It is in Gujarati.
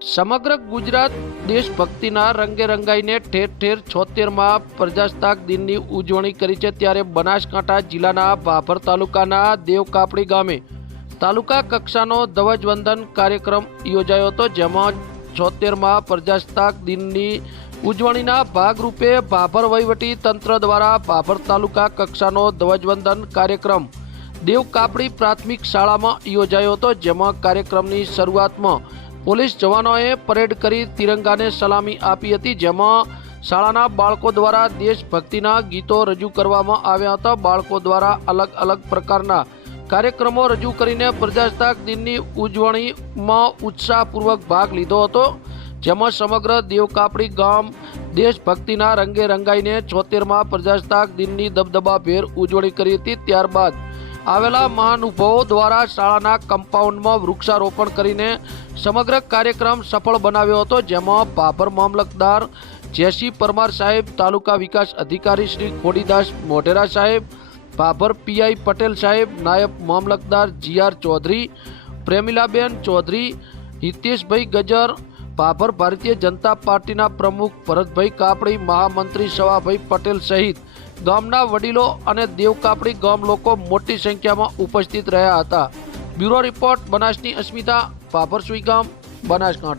સમગ્ર ગુજરાત દેશભક્તિના રંગે રંગાઈને ઠેર ઠેર છોતેરમાં પ્રજાસત્તાક દિનની ઉજવણી કરી છે ત્યારે બનાસકાંઠા જિલ્લાના ભાભર તાલુકાના દેવકાપડી ગામે તાલુકા કક્ષાનો ધ્વજવંદન કાર્યક્રમ યોજાયો હતો, જેમાં છોતેરમાં પ્રજાસત્તાક દિનની ઉજવણીના ભાગરૂપે ભાભર વહીવટી તંત્ર દ્વારા ભાભર તાલુકા કક્ષાનો ધ્વજવંદન કાર્યક્રમ દેવકાપડી પ્રાથમિક શાળામાં યોજાયો હતો, જેમાં કાર્યક્રમની શરૂઆતમાં પોલીસ જવાનોએ પરેડ કરી તિરંગાને સલામી આપી હતી, જેમાં શાળાના બાળકો દ્વારા દેશભક્તિના ગીતો રજૂ કરવામાં આવ્યા હતા. બાળકો દ્વારા અલગ અલગ પ્રકારના કાર્યક્રમો રજૂ કરીને પ્રજાસત્તાક દિનની ઉજવણીમાં ઉત્સાહપૂર્વક ભાગ લીધો હતો, જેમાં સમગ્ર દેવકાપડી ગામ દેશભક્તિના રંગે રંગાઈને છોતેરમાં પ્રજાસત્તાક દિનની દબદબાભેર ઉજવણી કરી હતી. ત્યારબાદ આવેલા મહાનુભાવો દ્વારા શાળાના કમ્પાઉન્ડમાં વૃક્ષારોપણ કરીને સમગ્ર કાર્યક્રમ સફળ બનાવ્યો હતો, જેમાં ભાભર મામલતદાર જેસી પરમાર સાહેબ, તાલુકા વિકાસ અધિકારી શ્રી ખોડીદાસ મોઢેરા સાહેબ ભાભર પીઆઈ પટેલ સાહેબ, નાયબ મામલતદાર જીઆર ચૌધરી, પ્રેમિલાબેન ચૌધરી, હિતેશભાઈ ગજર ભાભર ભારતીય જનતા પાર્ટીના પ્રમુખ ભરતભાઈ કાપડી, મહામંત્રી સવાભાઈ પટેલ સહિત ગામના વડીલો અને દેવકાપડી ગામ લોકો મોટી સંખ્યામાં ઉપસ્થિત રહ્યા હતા. બ્યુરો રિપોર્ટ, બનાસની અસ્મિતા ભાભર સુઈગામ, બનાસકાંઠા.